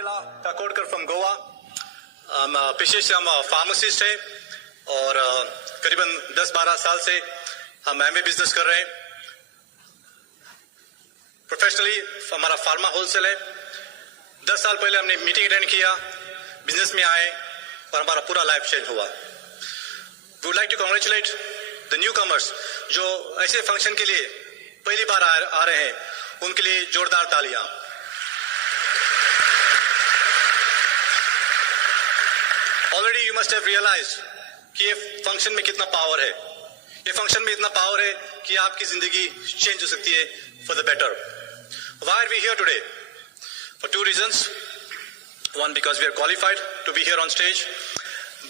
Kakodkar from Goa. पेशे से हम फार्मासिस्ट है और करीबन 10-12 साल से हम एमवे बिजनेस कर रहे हैं। प्रोफेशनली हमारा फार्मा होलसेल है। 10 साल पहले हमने मीटिंग अटेंड किया, बिजनेस में आए और हमारा पूरा लाइफ चेंज हुआ। We would like to congratulate the newcomers जो ऐसे फंक्शन के लिए पहली बार आ रहे हैं, उनके लिए जोरदार तालियां। Already you must have realized कि ये फंक्शन में कितना पावर है। ये फंक्शन में इतना पावर है कि आपकी जिंदगी चेंज हो सकती है for the better. Why are we here today? For 2 reasons. One, because we are qualified to be here on stage,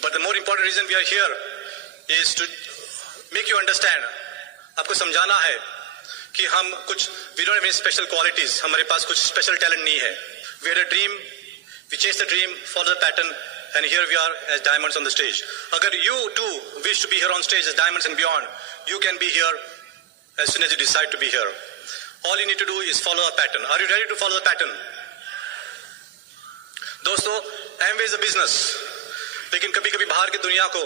but the more important reason we are here is to make you understand, आपको समझाना है कि हम कुछ we don't have any special qualities, हमारे पास कुछ special talent नहीं है। We had a dream, we chased the dream, followed the pattern, and here we are as diamonds on the stage. अगर you too wish to be here on stage as diamonds and beyond, you can be here as soon as you decide to be here. All you need to do is follow a pattern. Are you ready to follow the pattern? दोस्तों, Amway is a business, लेकिन कभी कभी बाहर की दुनिया को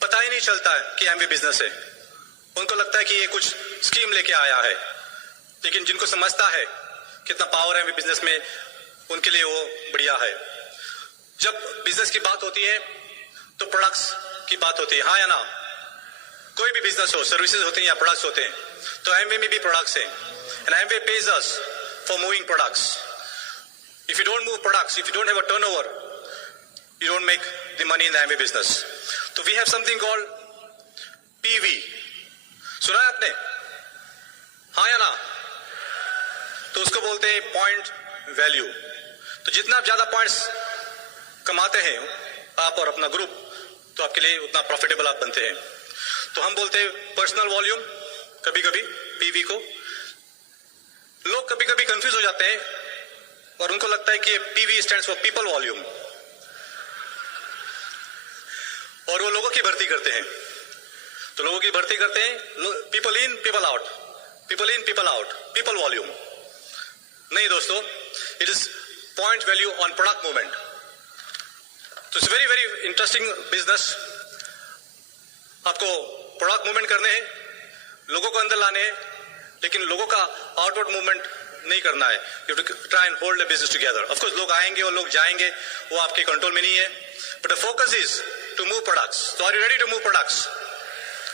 पता ही नहीं चलता है कि एमवे बिजनेस है। उनको लगता है कि ये कुछ स्कीम लेके आया है, लेकिन जिनको समझता है कितना पावर है एमवे बिजनेस में, उनके लिए वो बढ़िया है। जब बिजनेस की बात होती है तो प्रोडक्ट्स की बात होती है, हाँ या ना? कोई भी बिजनेस हो, सर्विसेज होते हैं या प्रोडक्ट्स होते हैं, तो एमवे में भी प्रोडक्ट्स हैं। And Amway page us for moving products. If you don't move products, if you don't have a turnover, you don't make the money in the MBA business. So we have something called PV. सुना है आपने? हाँ या ना? तो उसको बोलते हैं पॉइंट वैल्यू। तो जितना आप ज्यादा पॉइंट्स कमाते हैं आप और अपना ग्रुप, तो आपके लिए उतना प्रॉफिटेबल आप बनते हैं। तो हम बोलते हैं पर्सनल वॉल्यूम, कभी कभी पीवी को। लोग कभी कभी कंफ्यूज हो जाते हैं और उनको लगता है कि PV stands for people volume, और वो लोगों की भर्ती करते हैं। तो लोगों की भर्ती करते हैं, people in people out, people in people out, people volume. नहीं दोस्तों, it is point value on product movement. तो it's very very interesting business. आपको प्रोडक्ट मूवमेंट करने हैं, लोगों को अंदर लाने हैं, लेकिन लोगों का आउटवर्ड मूवमेंट नहीं करना है। You have to try and hold the business together. Of course लोग आएंगे और लोग जाएंगे, वो आपके कंट्रोल में नहीं है, but the focus is to move products. So are you ready to move products?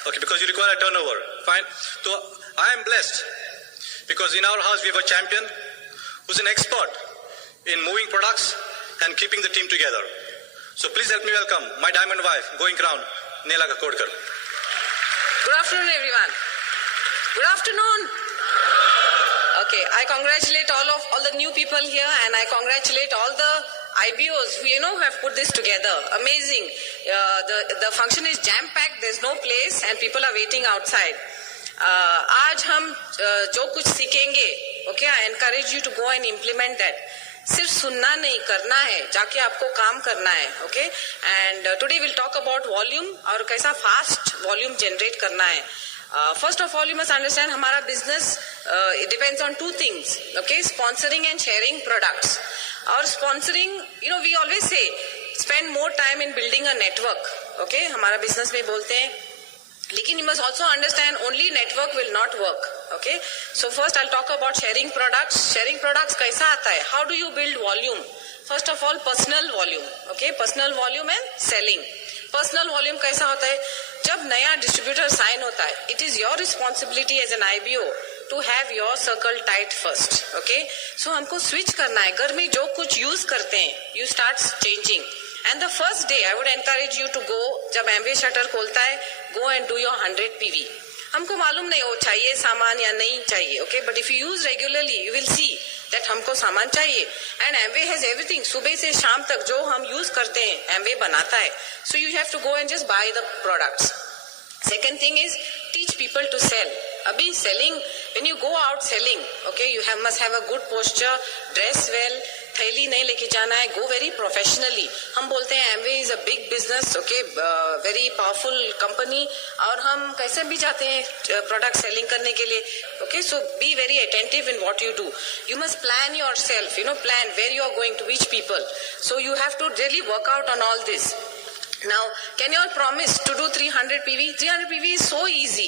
Okay, because you require a turnover. Fine. So I am blessed because in our house we have a champion who's an expert in moving products and keeping the team together. So please help me welcome my diamond wife, going crown, Neela Kakodkar. Good afternoon, everyone. Good afternoon. Okay, I congratulate all the new people here, and I congratulate all the IBOs who have put this together. Amazing. The function is jam packed. There's no place, and people are waiting outside. आज हम जो कुछ सीखेंगे, okay, I encourage you to go and implement that. सिर्फ सुनना नहीं, करना है, जाके आपको काम करना है, okay? And today we'll talk about volume और कैसा fast volume generate करना है. First of all, you must understand हमारा business it depends on 2 things, okay? Sponsoring and sharing products. Our sponsoring, we always say spend more time in building a network, okay? हमारा business में बोलते हैं, लेकिन you must also understand only network will not work, okay? So first I'll talk about sharing products. Sharing products कैसा आता है? How do you build volume? First of all, personal volume, okay? Personal volume and selling. Personal volume कैसा होता है? जब नया distributor sign होता है, it is your responsibility as an IBO to have your circle tight first, okay? So हमको switch करना है। घर में जो कुछ use करते हैं, you start changing. And the first day, I would encourage you to go, जब एमवे शटर खोलता है, go and do your 100 PV. हमको मालूम नहीं हो चाहिए सामान या नहीं चाहिए, okay? But if you use regularly, you will see that हमको सामान चाहिए. And Amway has everything. सुबह से शाम तक जो हम use करते हैं, एमवे बनाता है. So you have to go and just buy the products. Second thing is teach people to sell. Abhi selling, when you go out selling, okay, you must have a good posture, dress well, थैली नहीं लेके जाना है, go very professionally. हम बोलते हैं Amway is a big business, okay, very powerful company, और हम कैसे भी जाते हैं प्रोडक्ट सेलिंग करने के लिए. Okay, so be very attentive in what you do. You must plan your self, plan where you are going to which people. So you have to really work out on all this. Now, can you all promise to do 300 PV? 300 PV is so easy.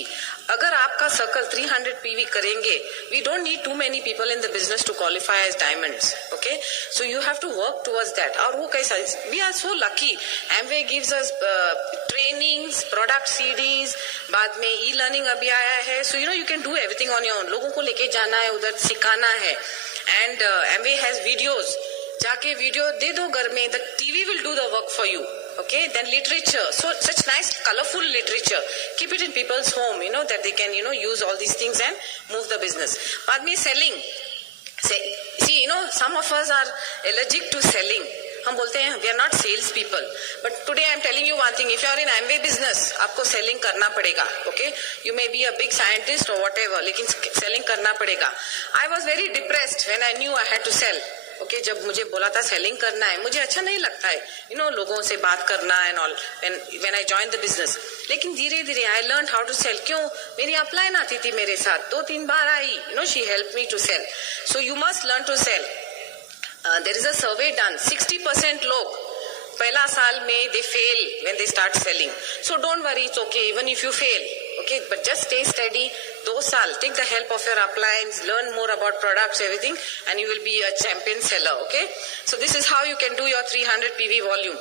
अगर आपका circle 300 PV करेंगे, we don't need too many people in the business to qualify as diamonds. Okay, so you have to work towards that. और वो कैसा? We are so lucky. Amway gives us trainings, product CDs. बाद में e-learning अभी आया है. So you can do everything on your own. लोगों को लेके जाना है, उधर सिखाना है. And Amway has videos. जाके वीडियो दे दो घर में. The TV will do the work for you. Okay, then literature. So such nice colorful literature. Keep it in people's home, that they can, use all these things and move the business. बाद में selling. See, some of us are allergic to selling. हम बोलते हैं we are not sales people. But today I am telling you one thing. If you are in Amway business, आपको selling करना पड़ेगा. Okay, you may be a big scientist or whatever, लेकिन selling करना पड़ेगा. I was very depressed when I knew I had to sell. Okay, जब मुझे बोला था सेलिंग करना है, मुझे अच्छा नहीं लगता है लोगों से बात करना and all when I join the business. लेकिन धीरे धीरे I learn how to sell. क्यों? मेरी अपलाइन आती थी मेरे साथ, 2-3 बार आई, she help me to sell. So you must learn to sell. There is a survey done. 60% लोग पहला साल में they fail when they start selling. So don't worry, it's okay even if you fail. Okay, but just stay steady. 2 साल, take the help of your uplines, learn more about products, everything, and you will be a champion seller. Okay, so this is how you can do your 300 PV volume.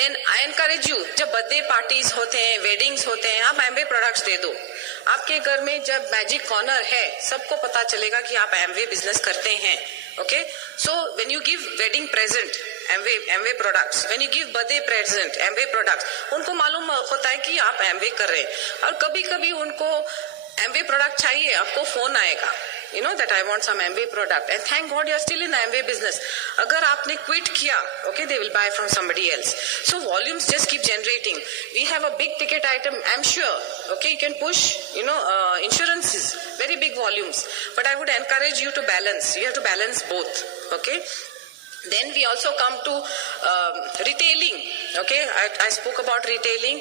Then I encourage you, जब birthday parties होते हैं, weddings होते हैं, आप Amway products दे दो. आपके घर में जब मैजिक कॉर्नर है, सबको पता चलेगा कि आप Amway बिजनेस करते हैं. Okay, so when you give wedding present, Amway products, when you give birthday present, Amway products, उनको मालूम होता है कि आप Amway कर रहे हैं. और कभी कभी उनको Amway प्रोडक्ट चाहिए, आपको फोन आएगा, that I want some Amway product, and thank God you are still in the Amway business. अगर आपने quit किया, okay, they will buy from somebody else. So volumes just keep generating. We have a big ticket item, I'm sure. Okay, you can push, insurances, very big volumes. But I would encourage you to balance. You have to balance both. Okay. Then we also come to retailing. Okay, I spoke about retailing,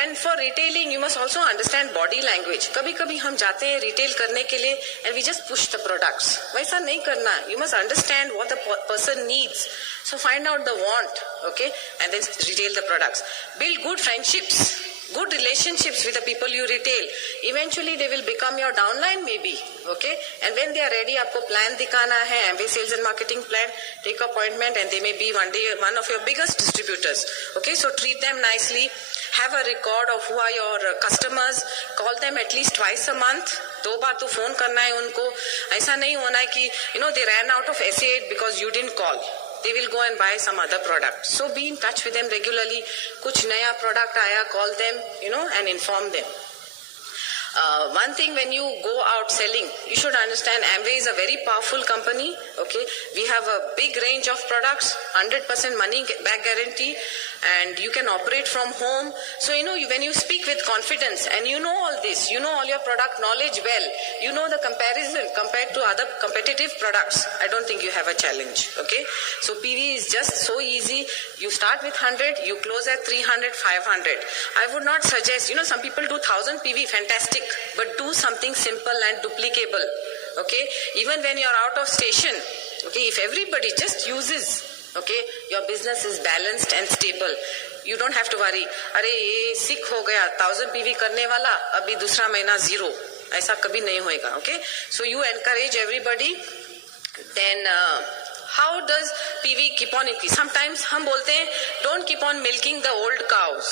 and for retailing you must also understand body language. कभी कभी हम जाते हैं retail करने के लिए and we just push the products. वैसा नहीं करना. You must understand what the person needs. So find out the want, okay, and then retail the products. Build good friendships. Good relationships with the people you retail. Eventually they will become your downline maybe. Okay, and when they are ready, आपको plan दिखाना है, Amway sales and marketing plan, take appointment, and they may be one day one of your biggest distributors. Okay, so treat them nicely. Have a record of who are your customers. Call them at least twice a month. 2 बार तो phone करना है उनको. ऐसा नहीं होना है कि they ran out of SA8 because you didn't call. They will go and buy some other product. So be in touch with them regularly. कुछ नया product आया, call them, and inform them. One thing, when you go out selling, you should understand Amway is a very powerful company. Okay, we have a big range of products, 100% money back guarantee, and you can operate from home. So when you speak with confidence and you know all this, you know all your product knowledge well, you know the comparison compared to other competitive products, I don't think you have a challenge. Okay, so PV is just so easy. You start with 100, you close at 300, 500. I would not suggest, some people do 1000 PV, fantastic, but do something simple and duplicable. Okay, even when you're out of station, okay, if everybody just uses, okay, your business is balanced and stable. You don't have to worry, अरे ये सिक हो गया 1000 PV करने वाला, अभी दूसरा महीना 0, ऐसा कभी नहीं होएगा. Okay, so you encourage everybody. Then how does PV keep on increasing? Sometimes हम बोलते हैं don't keep on milking the old cows.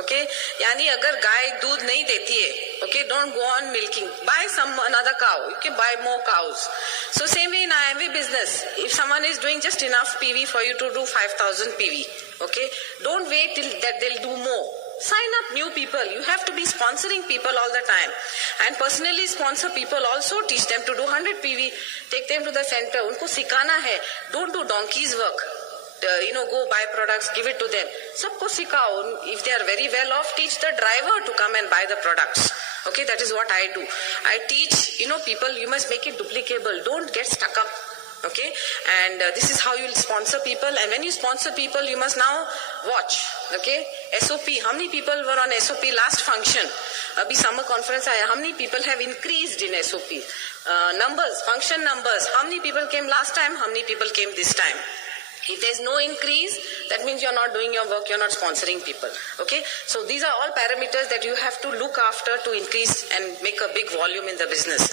Okay, यानी अगर गाय दूध नहीं देती है, okay, don't go on milking. Buy another cow. You can buy more cows. So same way in Amway business, if someone is doing just enough PV for you to do 5000 PV, okay, don't wait till that they'll do more. Sign up new people. You have to be sponsoring people all the time, and personally sponsor people also. Teach them to do 100 PV. Take them to the center. उनको सिखाना है. Don't do donkey's work. Go buy products, give it to them. सबको सिखाओ. If they are very well off, teach the driver to come and buy the products. Okay, that is what I do. I teach, people, you must make it duplicable. Don't get stuck up. Okay, and this is how you will sponsor people. And when you sponsor people, you must now watch. Okay, SOP. How many people were on SOP last function? Abhi summer conference aaya. How many people have increased in SOP? Numbers, function numbers. How many people came last time? How many people came this time? If there's no increase, that means you're not doing your work, you're not sponsoring people. Okay, so these are all parameters that you have to look after to increase and make a big volume in the business.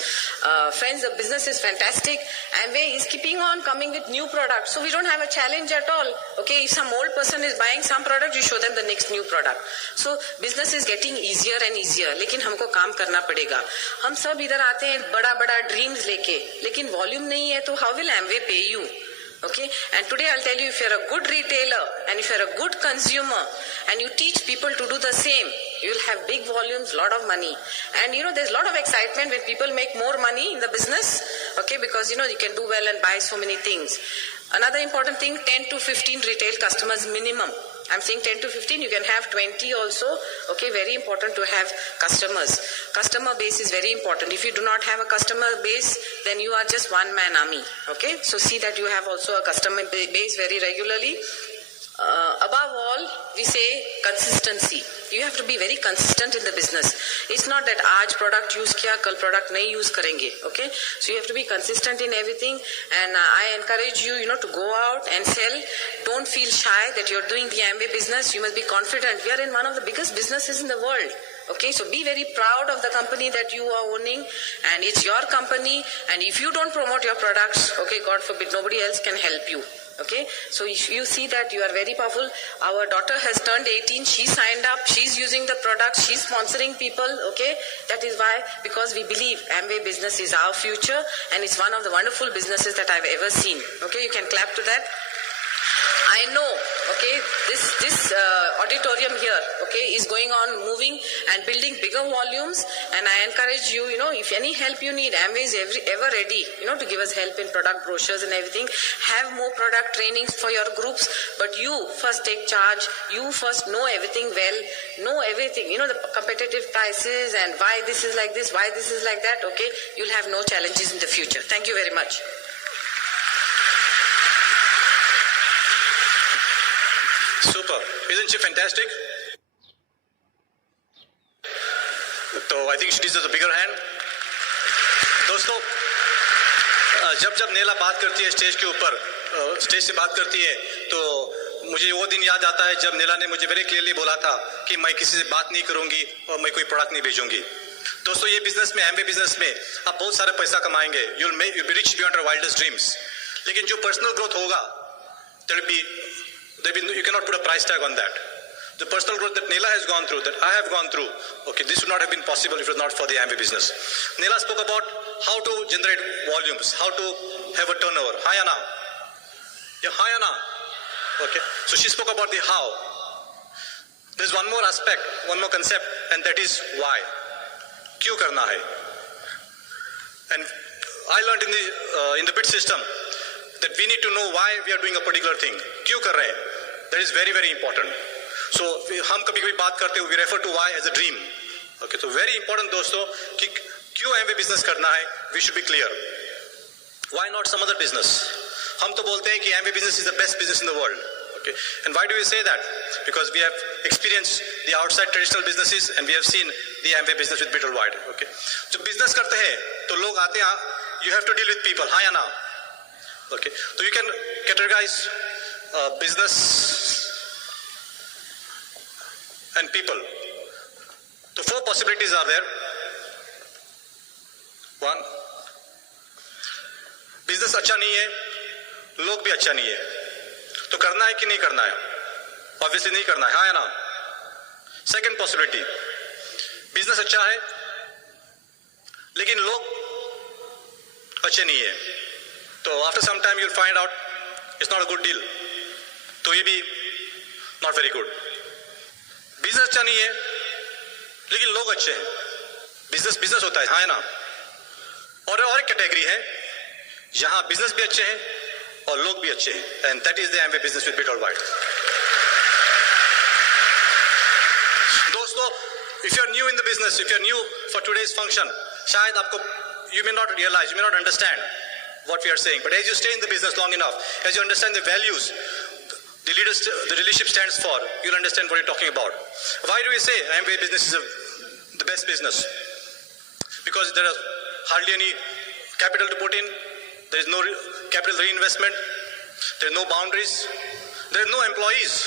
Friends, the business is fantastic. Amway is keeping on coming with new products, so we don't have a challenge at all. Okay, if some old person is buying some product, you show them the next new product. So business is getting easier and easier. लेकिन हमको काम करना पड़ेगा. हम सब इधर आते हैं बड़ा-बड़ा dreams लेके, लेकिन volume नहीं है तो how will Amway pay you? Okay, and today I'll tell you, if you're a good retailer and if you're a good consumer and you teach people to do the same, you'll have big volumes, lot of money. And you know, there's a lot of excitement when people make more money in the business, okay, because you know, you can do well and buy so many things. Another important thing, 10 to 15 retail customers minimum. I'm saying 10 to 15, you can have 20 also. Okay, very important to have customers. Customer base is very important. If you do not have a customer base, then you are just one-man army. Okay, so see that you have also a customer base very regularly. Above all, we say consistency. You have to be very consistent in the business. It's not that aaj product use kiya, kal product nahi use karenge. Okay, so you have to be consistent in everything. And I encourage you, to go out and sell. Don't feel shy that you're doing the Amway business. You must be confident. We are in one of the biggest businesses in the world. Okay, so be very proud of the company that you are owning, and it's your company. And if you don't promote your products, okay, God forbid, nobody else can help you. Okay, so you see that you are very powerful. Our daughter has turned 18. She signed up. She's using the products. She's sponsoring people. Okay, that is why, because we believe Amway business is our future, and it's one of the wonderful businesses that I've ever seen. Okay, you can clap to that. I know, okay, this auditorium here, okay, is going on moving and building bigger volumes, and I encourage you, if any help you need, Amway is ever ready, to give us help in product brochures and everything. Have more product trainings for your groups, but you first take charge. You first know everything well, know everything, the competitive prices and why this is like this, why this is like that, okay, you'll have no challenges in the future. Thank you very much. Super. Isn't she fantastic? So I think she deserves a bigger hand. दोस्तों, जब नेला बात करती है stage के ऊपर, stage से बात करती है, तो मुझे वो दिन याद आता है जब नेला ने मुझे वेरी क्लियरली बोला था कि मैं किसी से बात नहीं करूंगी और मैं कोई प्रोडक्ट नहीं भेजूंगी. दोस्तों, ये बिजनेस में, Amway बिजनेस में आप बहुत सारे पैसा कमाएंगे. You'll be rich beyond your wildest dreams. लेकिन जो पर्सनल ग्रोथ होगा, you cannot put a price tag on that. The personal growth that Neela has gone through, that I have gone through, okay, this would not have been possible if it was not for the Amway business. Neela spoke about how to generate volumes, how to have a turnover. Hi, Anna. Yeah, hi, Anna. Okay, so she spoke about the how. There's one more aspect, one more concept, and that is why. Kyun karna hai? And I learned in the bid system that we need to know why we are doing a particular thing. Kyun kar rahe hain? That is very, very important. So हम कभी-कभी बात करते हैं, we refer to why as a dream. Okay, so very important दोस्तों कि क्यों Amway business करना है, we should be clear. Why not some other business? हम तो बोलते हैं कि Amway business is the best business in the world. Okay, and why do we say that? Because we have experienced the outside traditional businesses and we have seen the Amway business with Bit Worldwide. Okay, जब business करते हैं तो लोग आते हैं, you have to deal with people. Hi Anna. Okay, so you can categorize business and people. So 4 possibilities are there. 1, business अच्छा नहीं है, लोग भी अच्छा नहीं है, तो करना है कि नहीं करना है? Obviously नहीं करना है. हाँ या ना? Second possibility, business अच्छा है, लेकिन लोग अच्छे नहीं है, तो after some time you'll find out it's not a good deal. तो ये भी not very good. बिजनेस अच्छा नहीं है लेकिन लोग अच्छे हैं, बिजनेस होता है. हाँ है ना? और एक कैटेगरी है जहां बिजनेस भी अच्छे हैं और लोग भी अच्छे हैं, and that is the Amway business with Bit Worldwide. दोस्तों, if you are new in the business, if you are new for today's function, शायद आपको you may not realize, you may not understand what we are saying. But as you stay in the business long enough, as you understand the values the leadership stands for, you'll understand what you're talking about. Why do we say Amway business is the best business? Because there is hardly any capital to put in, there is no capital reinvestment, there are no boundaries, there are no employees.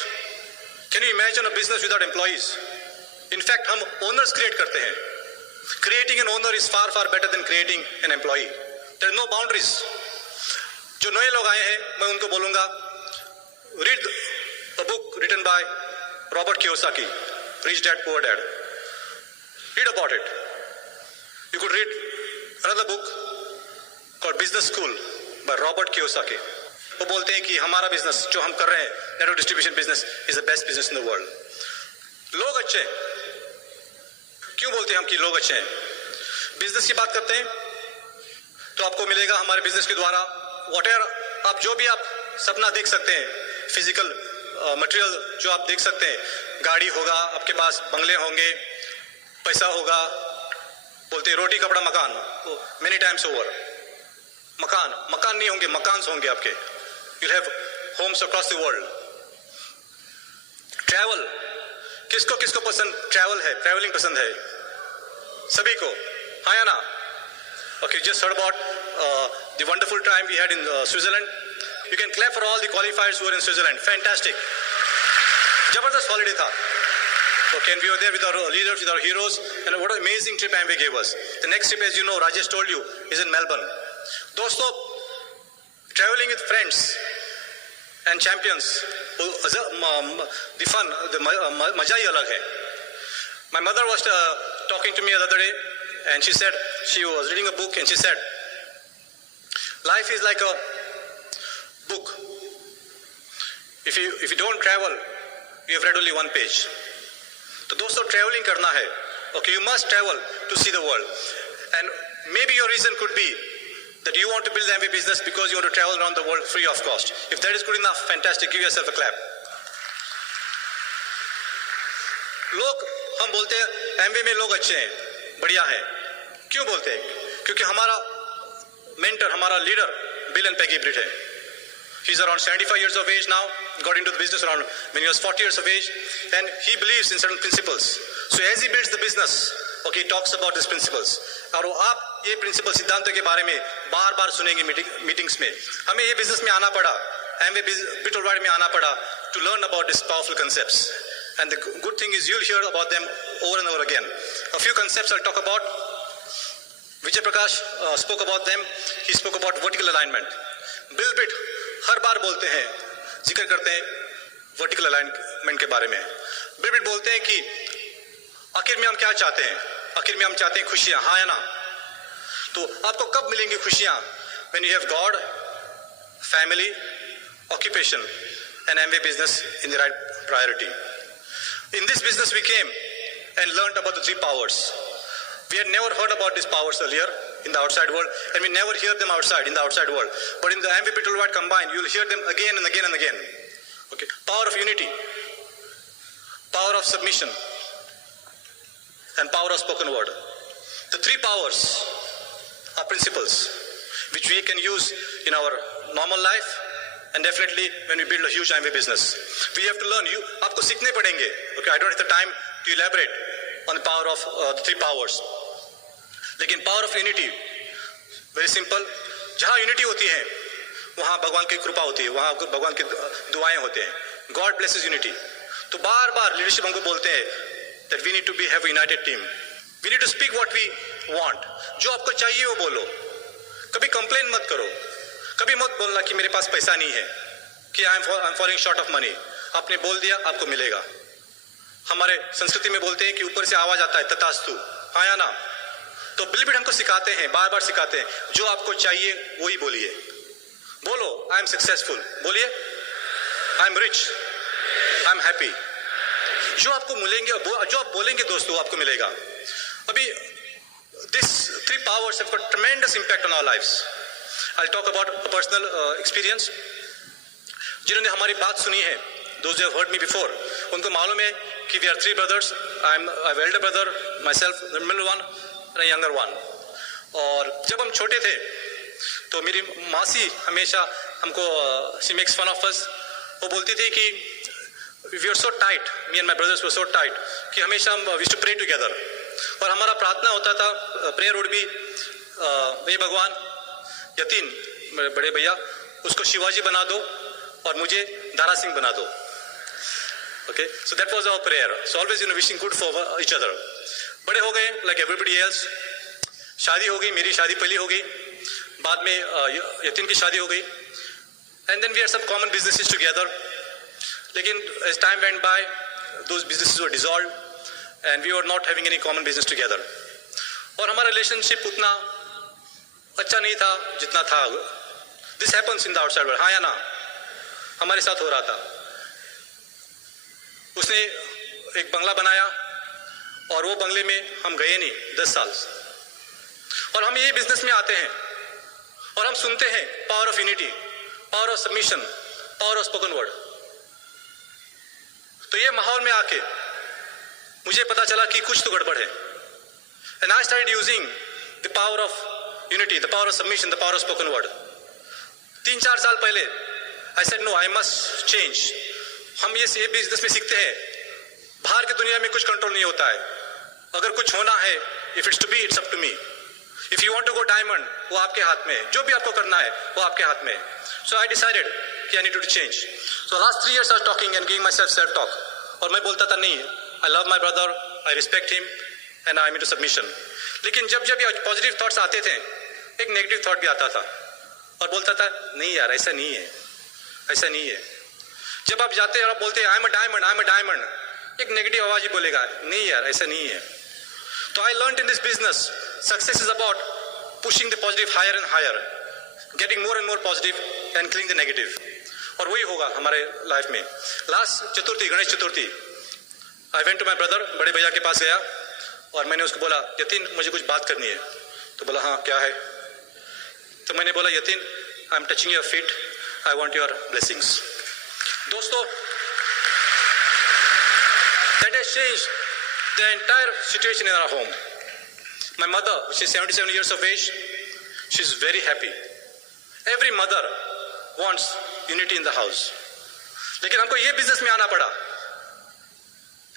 Can you imagine a business without employees? In fact, हम owners create करते हैं. Creating an owner is far better than creating an employee. There are no boundaries. जो नए लोग आए हैं, मैं उनको बोलूँगा, read a book written by Robert Kiyosaki, Rich Dad Poor Dad. Read about it. You could read another book called Business School by Robert Kiyosaki. वो बोलते हैं कि हमारा बिजनेस जो हम कर रहे हैं, network distribution business is the best business in the world. लोग अच्छे हैं. क्यों बोलते हैं हम कि लोग अच्छे हैं? बिजनेस की बात करते हैं तो आपको मिलेगा हमारे बिजनेस के द्वारा व्हाटएवर आप जो भी आप सपना देख सकते हैं, फिजिकल मटेरियल जो आप देख सकते हैं, गाड़ी होगा आपके पास, बंगले होंगे, पैसा होगा, बोलते हैं रोटी कपड़ा मकान, मेनी टाइम्स ओवर. मकान नहीं होंगे, मकान्स होंगे आपके. you'll have homes across the world. Travel, किसको किसको पसंद ट्रैवल है, ट्रैवलिंग पसंद है? सभी को, हाँ या ना? Okay, just heard about the wonderful time we had in Switzerland. You can clap for all the qualifiers who were in Switzerland. Fantastic. जबरदस्त holiday था. Okay, and we were there with our leaders, with our heroes, and what an amazing trip Amway gave us. The next trip, as you know, Rajesh told you, is in Melbourne. दोस्तों, traveling with friends and champions, the fun, the मजा ही अलग है. My mother was talking to me the other day, and she said, she was reading a book, and she said, life is like a book. If you don't travel, you have read only one page. तो दोस्तों, traveling करना है. Okay, you must travel to see the world. And maybe your reason could be that you want to build the Amway business because you want to travel around the world free of cost. If that is good enough, fantastic. Give yourself a clap. लोग, हम बोलते हैं Amway में लोग अच्छे हैं, बढ़िया है. क्यों बोलते हैं? क्योंकि हमारा मेंटर, हमारा लीडर बिल एंड पेगी ब्रिट है. He's around 75 years of age now, got into the business around when he was 40 years of age, and he believes in certain principles. So as he builds the business, okay, he talks about these principles. और आप ये principal सिद्धांतों के बारे में बार सुनेंगे meetings में. हमें ये बिजनेस में आना पड़ा, Amway Bit Worldwide में आना पड़ा to learn about these powerful concepts. And the good thing is you'll hear about them over and over again. A few concepts I'll talk about. Vijay Prakash spoke about them. He spoke about vertical alignment. Bill Britt हर बार बोलते हैं, जिक्र करते हैं vertical alignment के बारे में. Bill Britt बोलते हैं कि आखिर में हम क्या चाहते हैं? आखिर में हम चाहते हैं खुशियां, हाँ या ना? तो आपको कब मिलेंगी खुशियां? When you have God, family, occupation, and Amway business in the right priority. In this business we came and learned about the three powers. We had never heard about these powers earlier in the outside world, and we never hear them outside, in the outside world. But in the Amway Bit Worldwide combined, you'll hear them again and again and again. Okay, power of unity, power of submission, and power of spoken word. The three powers are principles which we can use in our normal life, and definitely when we build a huge Amway business. We have to learn. आपको सीखने पड़ेंगे. Okay, I don't have the time to elaborate on the power of the three powers. लेकिन power of unity very simple. जहाँ unity होती है वहाँ भगवान की कृपा होती है, वहाँ भगवान की दुआएं होते हैं. God blesses unity. तो बार लीडरशिप हमको बोलते हैं that we need to have a united team. We need to speak what we want. जो आपको चाहिए वो बोलो. कभी कंप्लेन मत करो. कभी मत बोलना कि मेरे पास पैसा नहीं है, कि I am falling short of money. आपने बोल दिया, आपको मिलेगा. हमारे संस्कृति में बोलते हैं कि ऊपर से आवाज आता है तथास्तु, हाँ या ना? तो बिल ब्रिट हमको सिखाते हैं, बार सिखाते हैं, जो आपको चाहिए वही बोलिए. बोलो आई एम सक्सेसफुल, बोलिए I am rich, I am happy. जो आपको मिलेंगे, जो आप बोलेंगे दोस्तों, आपको मिलेगा. अभी this three powers have got tremendous impact on our lives. I talk about a personal experience. जिन्होंने हमारी बात सुनी है, those who have heard me before, उनको मालूम है कि we are three brothers. I am an elder brother, myself the middle one, and a younger one. और जब हम छोटे थे तो मेरी मासी हमेशा हमको she makes fun of us, वो बोलती थी कि we are so tight, me and my brothers were so tight कि हमेशा हम वी टू प्रे टुगेदर। और हमारा प्रार्थना होता था, प्रेयर वुड बी, हे भगवान यतीन मेरे बड़े भैया उसको शिवाजी बना दो और मुझे दारा सिंह बना दो। Okay, so that was our prayer, so always you know wishing good for each other. बड़े हो गए लाइक एवरीबडी एल्स, शादी हो गई, मेरी शादी पहली हो गई, बाद में यतीन की शादी हो गई, and then we had some common businesses together. लेकिन as time went by those businesses were dissolved and we were not having any common business together. और हमारा रिलेशनशिप उतना अच्छा नहीं था जितना था। This happens in the outside world, हाँ या ना? हमारे साथ हो रहा था। उसने एक बंगला बनाया और वो बंगले में हम गए नहीं 10 साल, और हम ये बिजनेस में आते हैं और हम सुनते हैं power of unity, power of submission, power of spoken word. तो ये माहौल में आके मुझे पता चला कि कुछ तो गड़बड़ है, and I started using the power of unity, the power of submission, the power of spoken word. 3-4 साल पहले I said no, I must change. हम ये बिजनेस में सीखते हैं बाहर की दुनिया में कुछ कंट्रोल नहीं होता है, अगर कुछ होना है if it's to be it's up to me, if you want to go diamond वो आपके हाथ में है, जो भी आपको करना है वो आपके हाथ में है। सो आई डिसाइडेड कि I need to change. So last 3 years I was talking and giving myself talk, और मैं बोलता था नहीं, I love my brother, I respect him and I am into submission. लेकिन जब जब ये पॉजिटिव थॉट्स आते थे एक नेगेटिव थॉट भी आता था और बोलता था नहीं यार ऐसा नहीं है, ऐसा नहीं है। जब आप जाते हैं और आप बोलते हैं I am a diamond, I am a diamond, एक नेगेटिव आवाज ही बोलेगा नहीं यार ऐसा नहीं है। तो I learned in this business success is about pushing the positive higher and higher, getting more and more positive and killing the negative, और वही होगा हमारे लाइफ में। Last Chaturthi, Ganesh Chaturthi, I went to my brother, बड़े भैया के पास गया और मैंने उसको बोला यतीन मुझे कुछ बात करनी है। तो बोला हाँ क्या है? तो मैंने बोला Yatin I am touching your feet, I want your blessings. दोस्तों, that has changed the entire situation in our home. My mother, she is 77 years of age, she is very happy. Every mother wants unity in the house. लेकिन हमको ये business में आना पड़ा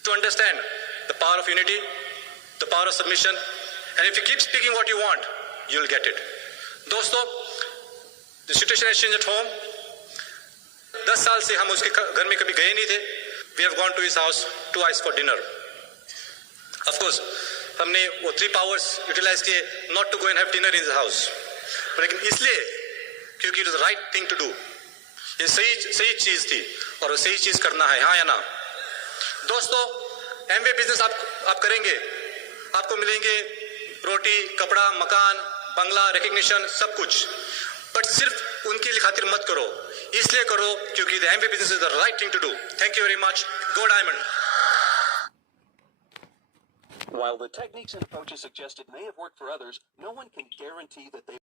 to understand the power of unity, the power of submission, and if you keep speaking what you want, you will get it. दोस्तों, the situation has changed at home. 10 साल से हम उसके घर में कभी गए नहीं थे। We have gone to his house twice for dinner. Of course, हमने वो 3 powers utilize किए not to go and have dinner in his house, लेकिन इसलिए क्योंकि it was the right thing to do. ये सही चीज थी और सही चीज करना है, हाँ या ना? दोस्तों, एमवे बिजनेस आप करेंगे, आपको मिलेंगे रोटी, कपड़ा, मकान, बंगला, रिकग्निशन, सब कुछ, बट सिर्फ उनके लिए खातिर मत करो, इसलिए करो क्योंकि the MBA business is the right thing to do. Thank you very much. Go Diamond. While the techniques and approaches suggested may have worked for others, no one can guarantee that they